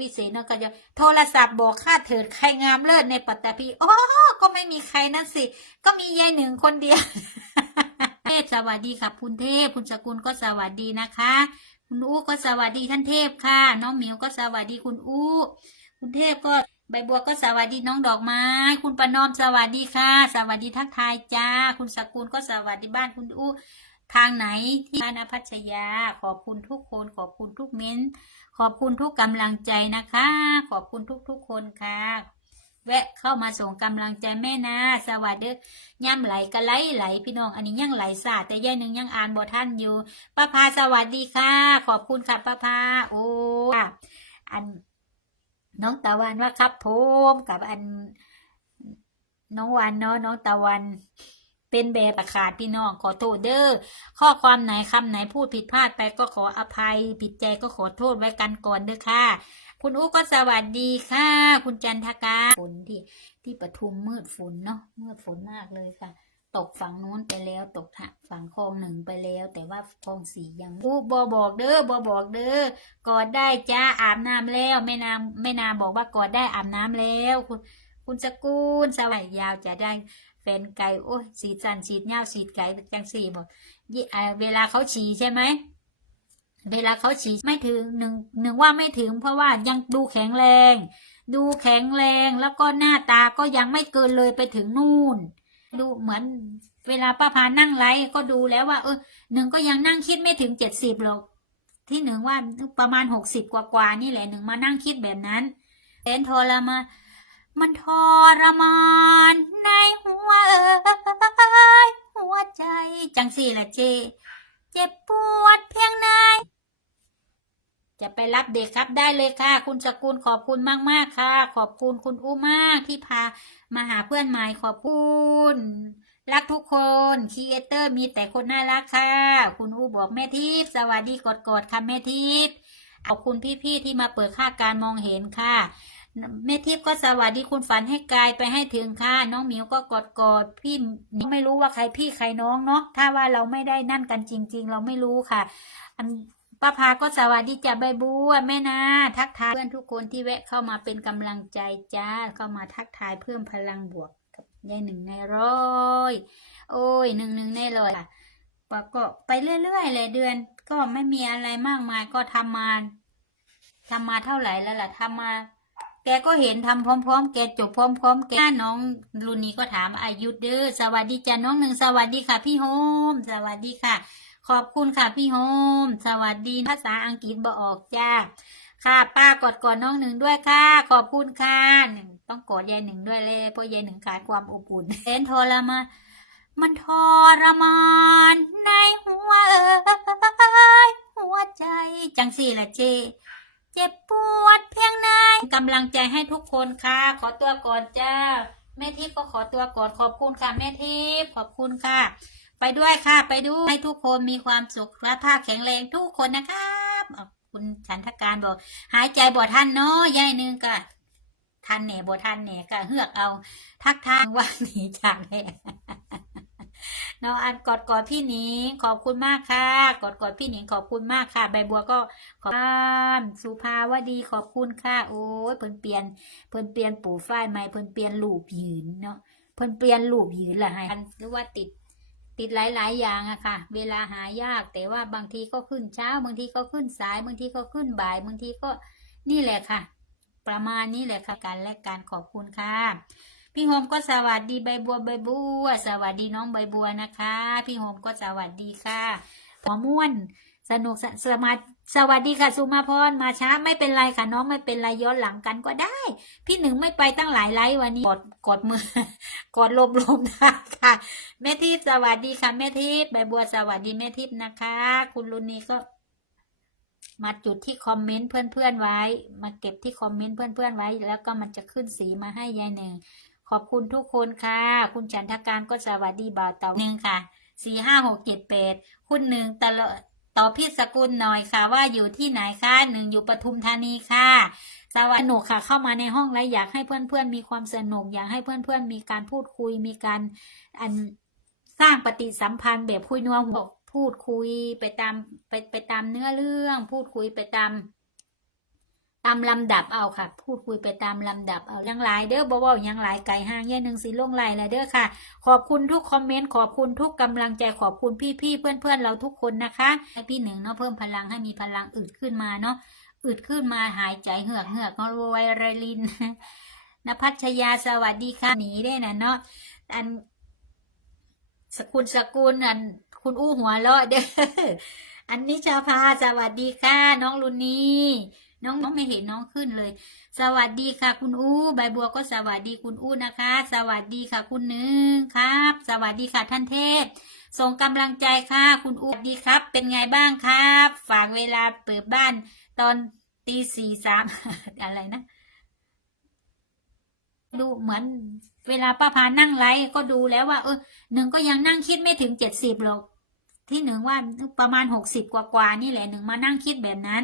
วิเศษเนาะก็จะโทรศัพท์บอกข้าเถิดใครงามเลิศในปัตตภีโอ้ก็ไม่มีใครนั่นสิ ก็มียายหนึ่งคนเดียวเทพสวัสดีค่ะคุณเทพคุณสกุลก็สวัสดีนะคะ คุณอู้ก็สวัสดีท่านเทพค่ะ น้องเหมิวก็สวัสดีคุณอู้คุณเทพก็ใบบัวก็สวัสดีน้องดอกไม้ คุณประนอมสวัสดีค่ะ สวัสดีทักทายจ้า คุณสกุลก็สวัสดีบ้านคุณอู้ทางไหนที่บ้านอพัชยา ขอบคุณทุกคนขอบคุณทุกเม้น ขอบคุณทุกกำลังใจนะคะ ขอบคุณทุกๆคนค่ะ แวะเข้ามาส่งกำลังใจแม่นะสวัสดีย่ำไหลกะไหลไหลพี่น้อง อันนี้ยังไหลสาดแต่ย่าหนึ่งยังอ่านบทท่านอยู่ป้าพาสวัสดีค่ะ ขอบคุณค่ะป้าพาโอ้อัน น้องตะวันว่าครับผมกับอัน น้องวันเนาะน้องตะวัน เป็นแบบประขาดพี่น้องขอโทษเด้อข้อความไหนคำไหนพูดผิดพลาดไปก็ขออภัย ผิดใจก็ขอโทษไว้กันก่อนเด้อค่ะ คุณอู้ก็สวัสดีค่ะ คุณจันทกาฝนที่ที่ปทุมมืดฝนเนาะมืดฝนมากเลยค่ะ ตกฝั่งนู้นไปแล้ว ตกทาฝั่งคลองหนึ่งไปแล้ว แต่ว่าคลองสี่ยังอู้บอบอกเด้อบอบอกเด้อกอดได้จ้าอาบน้ำแล้วแม่นามแม่นามบอกว่ากอดได้อาบน้ำแล้ว คุณคุณสกุลสวัสดียาวจะได้ แฟนไก่โอ้ยสีจันสีดเงาสีดไก่จังสี่บอกยี่อ่าเวลาเขาฉี่ใช่ไหมเวลาเขาฉี่ไม่ถึงหนึ่งหนึ่งว่าไม่ถึง เพราะว่ายังดูแข็งแรง ดูแข็งแรงแล้วก็หน้าตาก็ยังไม่เกินเลยไปถึงนู่น ดูเหมือนเวลาป้าพานั่งไลฟ์ก็ดูแล้วว่า เออหนึ่งก็ยังนั่งคิดไม่ถึงเจ็ดสิบหรอกที่หนึ่งว่าประมาณหกสิบกว่าๆนี่แหละหนึ่งมานั่งคิดแบบนั้นเอ็นทรมา มันทรมานในหัวเอ้ยหัวใจจังสี่แหละเจ เจ็บปวดเพียงไหนจะไปรับเด็กครับได้เลยค่ะ คุณสกุลขอบคุณมาก ๆ ค่ะ ขอบคุณคุณอู้มากที่พามาหาเพื่อนใหม่ขอบคุณรักทุกคนครีเอเตอร์มีแต่คนน่ารักค่ะ คุณอู้บอกแม่ทิพย์สวัสดีกดกดๆค่ะแม่ทิพย์ขอบคุณพี่ ๆ ที่มาเปิดค่าการมองเห็นค่ะ แม่ทิพย์ก็สวัสดีคุณฝันให้กายไปให้ถึงค่ะน้องหมิวก็กอดกอดพี่ไม่รู้ว่าใครพี่ใครน้องเนาะถ้าว่าเราไม่ได้นั่นกันจริง ๆ เราไม่รู้ค่ะ อันป้าพาก็สวัสดีจ้ะใบบัวแม่นาทักทายเพื่อนทุกคนที่แวะเข้ามาเป็นกำลังใจจ้าเข้ามาทักทายเพิ่มพลังบวกกับยายหนึ่งในร้อยโอ้ยหนึ่งหนึ่งในร้อยค่ะก็ไปเรื่อยๆเลยเดือน ก็ไม่มีอะไรมากมายก็ทำมาทำมาเท่าไหร่แล้วล่ะทำมา แกก็เห็นทำพร้อม ๆ แกจบพร้อม ๆ แกน้องรุนนี้ก็ถามอายุเด้อสวัสดีจ้ะน้องหนึ่งสวัสดีค่ะ พี่โฮม สวัสดีค่ะ ขอบคุณค่ะพี่โฮม สวัสดีภาษาอังกฤษบอออกจ้าค่ะป้ากอดก่อนน้องหนึ่งด้วยค่ะ ขอบคุณค่ะหนึ่งต้องกอดยายหนึ่งด้วยเลยเพราะยายหนึ่งขายความอบอุ่นเอ็นทรมานมันทรมานในหัวเอ้ยหัวใจจังสี่แหละเจ เจ็บปวดเพียงไหนกำลังใจให้ทุกคนค่ะ ขอตัวก่อนจ้าแม่ทิพย์ก็ขอตัวก่อนขอบคุณค่ะแม่ทิพย์ขอบคุณค่ะ ไปด้วยค่ะไปดูให้ทุกคนมีความสุขและภาพแข็งแรงทุกคนนะครับคุณฉันทการบอก หายใจบ่ท่านเนาะยายหนึงก็ทันแหน่บ่ทันแหน่ก็เฮือกเอา ทักทางว่าหนีจากแหน่ นาะอันกอดกอดพี่หนิงขอบคุณมากค่ะ กอดกอดพี่หนิงขอบคุณมากค่ะ ใบบัวก็ขอบคุณสุภาวดีขอบคุณค่ะ โอ้ยเพิ่นเปลี่ยนเพิ่นเปลี่ยนปู่ฝ้ายใหม่เพิ่นเปลี่ยนลูปยืนเนาะเพิ่นเปลี่ยนลูปยืนละให้อันหรือว่าติดติดหลาย ๆ อย่างอะค่ะ เวลาหายาก แต่ว่าบางทีก็ขึ้นเช้า บางทีก็ขึ้นสาย บางทีก็ขึ้นบ่าย บางทีก็นี่แหละค่ะ ประมาณนี้แหละค่ะการและการขอบคุณค่ะ พี่โฮมก็สวัสดีใบบัวใบบัว สวัสดีน้องใบบัวนะคะ พี่โฮมก็สวัสดีค่ะหัวม่วน สนุกสสมาสวัสดีค่ะสุมาพรมาช้าไม่เป็นไรค่ะน้องไม่เป็นไรย้อนหลังกันก็ได้ พี่หนึ่งไม่ไปตั้งหลายไลฟ์วันนี้กดกดมือกดลมลมได้ค่ะแม่ทิพย์สวัสดีค่ะแม่ทิพย์ใบบัวสวัสดีแม่ทิพย์นะคะ คุณรุนีก็มาจุดที่คอมเมนต์เพื่อนๆไว้ มาเก็บที่คอมเมนต์เพื่อนๆไว้ แล้วก็มันจะขึ้นสีมาให้ยายหนึ่ง ขอบคุณทุกคนค่ะ คุณจันทการก็สวัสดีบ่าวเต่าหนึ่งค่ะสี่ห้าหกเจ็ดแปดคุณหนึ่งตลอดต่อพี่สกุลหน่อยค่ะว่าอยู่ที่ไหนคะหนึ่งอยู่ปทุมธานีค่ะ สวัสดีสนุกค่ะ เข้ามาในห้องแล้วอยากให้เพื่อนๆมีความสนุกอยากให้เพื่อนๆมีการพูดคุยมีการอันสร้างปฏิสัมพันธ์แบบคุยนัวหัวพูดคุยไปตามไปไปตามเนื้อเรื่อง พูดคุยไปตาม ตามลำดับเอาค่ะ พูดคุยไปตามลำดับเอายังหลายเด้อบ่เว้ายังหลายไก่ห้างแย่หนึ่งสีลงไหลแล้วเด้อค่ะ ขอบคุณทุกคอมเมนต์ขอบคุณทุกกำลังใจขอบคุณพี่ๆเพื่อนๆเราทุกคนนะคะให้พี่หนึ่งเนาะเพิ่มพลังให้มีพลังอึดขึ้นมาเนาะอึดขึ้นมาหายใจเหือกเหือกก็รวยไรลินนภัชยาสวัสดีค่ะหนีได้นะเนาะอันสกุลสกุลอันคุณอู้หัวเราะเด้ออันนี้ชาพาสวัสดีค่ะ น้องลุนีน้ องน้องไม่เห็นน้องขึ้นเลย สวัสดีค่ะ คุณอู้ใบบัวก็สวัสดีคุณอู้นะคะ สวัสดีค่ะ คุณหนึ่งครับ สวัสดีค่ะท่านเทพ ส่งกำลังใจค่ะ คุณอู้สวัสดีครับ เป็นไงบ้างครับ ฝากเวลาเปิดบ้าน ตอนตีสี่สามอะไรนะ ดูเหมือนเวลาป้าพานั่งไลฟ์ก็ดูแล้วว่า เออหนึ่งก็ยังนั่งคิดไม่ถึงเจ็ดสิบหรอกที่หนึ่งว่าประมาณหกสิบกว่าๆนี่แหละหนึ่งมานั่งคิดแบบนั้น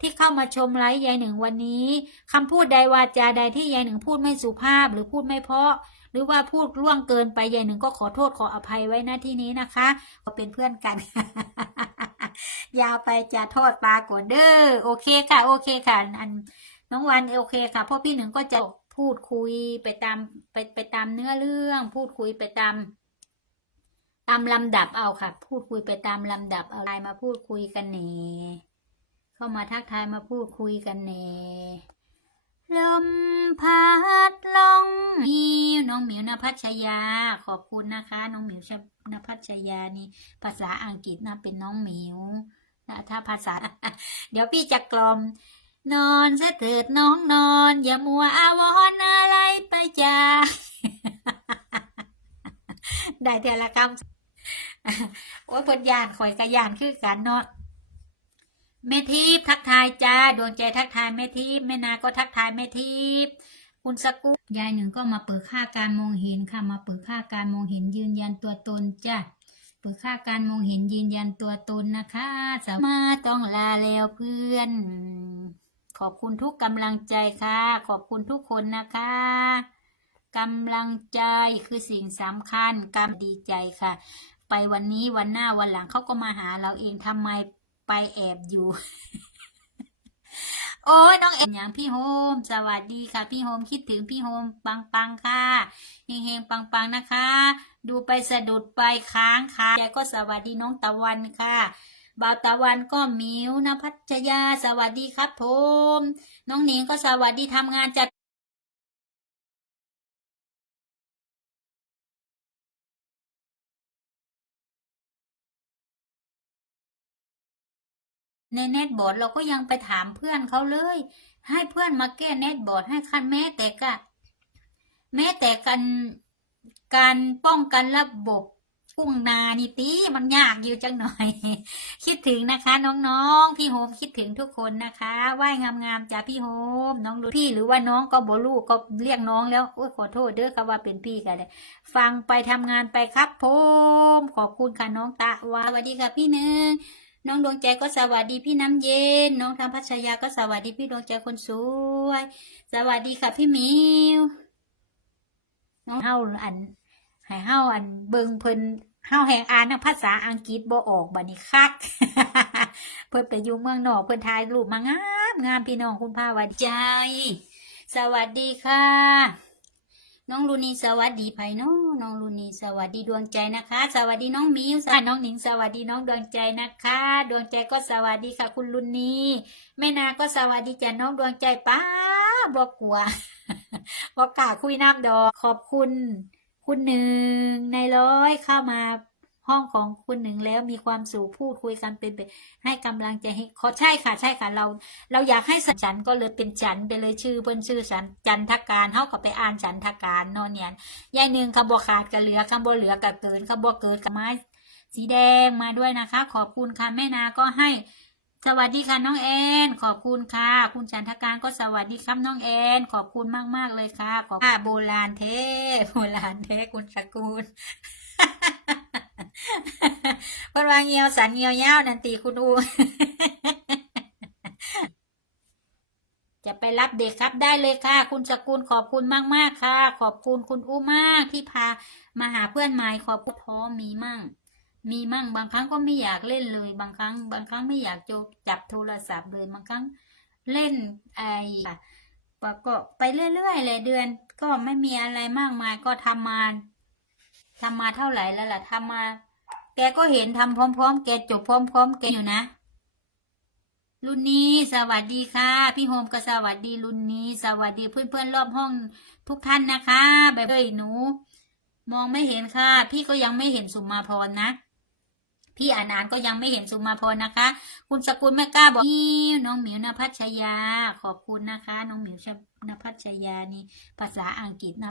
ที่เข้ามาชมไลฟ์ยายหนึ่งวันนี้คำพูดใดวาจาใดที่ยายหนึ่งพูดไม่สุภาพหรือพูดไม่เพาะ หรือว่าพูดล่วงเกินไปยายหนึ่งก็ขอโทษขออภัยไว้หน้าที่นี้นะคะก็เป็นเพื่อนกัน ยาวไปจะโทอดปลาก่อนเด้อโอเคค่ะ โอเคค่ะอันน้องวันโอเคค่ะพราะพี่หนึ่งก็จะพูดคุยไปตามไปไปตามเนื้อเรื่อง พูดคุยไปตามตามลำดับเอาค่ะ พูดคุยไปตามลำดับเอาไลน์มาพูดคุยกันเน่ เข้ามาทักทายมาพูดคุยกันเน่ลมพัดลองมิวน้องหมิวนภัชยา ขอบคุณนะคะ น้องหมิวชนภัชยานี่ ภาษาอังกฤษนะเป็นน้องหมิวนะถ้าภาษา เดี๋ยวพี่จะกลอมนอนซะเถิดน้องนอน อย่ามัวอาวรณ์อะไรไปจ้าได้เทละคำโอ้ยเพิ่นยานข่อยกะยานคือกันเนาะ แม่ทิพย์ทักทายจ้าดวงใจทักทายแม่ทิพย์แม่นาก็ทักทายแม่ทิพย์คุณสกุลยายหนึ่งก็มาเปิดค่าการมองเห็นค่ะ มาเปิดค่าการมองเห็นยืนยันตัวตนจ้าเปิดค่าการมองเห็นยืนยันตัวตนนะคะสามารถต้องลาแล้วเพื่อน ขอบคุณทุกกำลังใจค่ะ ขอบคุณทุกคนนะคะกำลังใจคือสิ่งสำคัญกำดีใจค่ะ ไปวันนี้วันหน้าวันหลังเขาก็มาหาเราเองทำไม ไปแอบอยู่ โอ้ยน้องเอ็มอย่างพี่โฮม สวัสดีค่ะ พี่โฮมคิดถึงพี่โฮมปังปังค่ะเฮงเฮงปังปังๆนะคะ ดูไปสะดุดไปค้างค่ะแกก็สวัสดีน้องตะวันค่ะบ่าวตะวันก็มิวนภัชยา สวัสดีครับผม น้องหนิงก็สวัสดีทำงานจัด ในเน็ตบอร์ดเราก็ยังไปถามเพื่อนเขาเลย ให้เพื่อนมาแก้เน็ตบอร์ดให้คันแม้แต่กะแม้แต่กันการป้องกันระบบกุ้งนานี่ตีมันยากอยู่จังหน่อย คิดถึงนะคะ น้องๆ พี่โฮมคิดถึงทุกคนนะคะไหว้งามๆจ้าพี่โฮมน้องดูพี่หรือว่าน้องก็บลูกก็เรียกน้องแล้วโอ้ยขอโทษเด้อค่ะว่าเป็นพี่กันเลยฟังไปทำงานไปครับผมขอบคุณค่ะน้องตะวาสวัสดีค่ะพี่หนึ่ง น้องดวงใจก็สวัสดีพี่น้ำเย็น น้องทำพัชยาก็สวัสดีพี่ดวงใจคนสวย สวัสดีค่ะพี่มิวน้องเฮาอันให้เฮาอันเบิงเพิ่นเฮาแห่งอ่านภาษาอังกฤษบ่ออกบัดนี้คัก เพิ่นไปอยู่เมืองนอกเพิ่นถ่ายรูปมางามงามพี่น้องคุณพาวัดใจ สวัสดีค่ะ น้องลูนีสวัสดีไพโนน้องลูนีสวัสดีดวงใจนะคะ สวัสดีน้องมิวสวัสดีน้องหนิงสวัสดีน้องดวงใจนะคะ ดวงใจก็สวัสดีค่ะ คุณลุนีแม่นาก็สวัสดีจ้ะน้องดวงใจป้าบอกกลัวบอกกล้าคุยน้ำดอกขอบคุณ คุณหนึ่งในร้อยเข้ามา ห้องของคุณหนึ่งแล้วมีความสุขพูดคุยกันเป็นไปให้กำลังใจให้ขอใช่ค่ะใช่ค่ะเรา เราอยากให้สันจันก็เลยเป็นจันไปเลยชื่อเพิ่นชื่อสันจันทการเฮาก็ไปอ่านจันทการนอนเนี่ยยายหนึ่งคำบ่ขาดกับเหลือคำบ่เหลือกับเกินคำบ่เกินกับไม้สีแดงมาด้วยนะคะ ขอบคุณค่ะแม่นาก็ให้สวัสดีค่ะน้องแอนขอบคุณค่ะ คุณจันทการก็สวัสดีครับน้องแอนขอบคุณมาก ๆ เลยค่ะขอบค่ะโบราณเทโบราณเทคุณสกุล เพิ่นว่าเงียวสันเงียวยาวนันตีคุณอูจะไปรับเด็กครับได้เลยค่ะ คุณสกุลขอบคุณมากๆค่ะ ขอบคุณคุณอู้มากที่พามาหาเพื่อนใหม่ขอบคุณท้อมีมั่ง มีมั่งบางครั้งก็ไม่อยากเล่นเลย บางครั้ง บางครั้งไม่อยากจะจับโทรศัพท์เลยบางครั้งเล่นไอ้ก็ไปเรื่อยๆเลยเดือน ก็ไม่มีอะไรมากมายก็ทำมา ทำมาเท่าไหร่แล้วล่ะทำมา แกก็เห็นทำพร้อม ๆ แกจบพร้อม ๆ แกอยู่นะ รุ่นนี้สวัสดีค่ะ พี่โฮมก็สวัสดีรุ่นนี้ สวัสดีเพื่อนๆรอบห้องทุกท่านนะคะแบบเอ้ยหนู มองไม่เห็นค่ะ พี่ก็ยังไม่เห็นสุมาพรนะพี่อานานก็ยังไม่เห็นสุมาพรนะคะ คุณสกุลแม่กล้าบอกนี่น้องหมิวนภัชยา ขอบคุณนะคะ น้องหมิวนภัชยานี่ภาษาอังกฤษนะ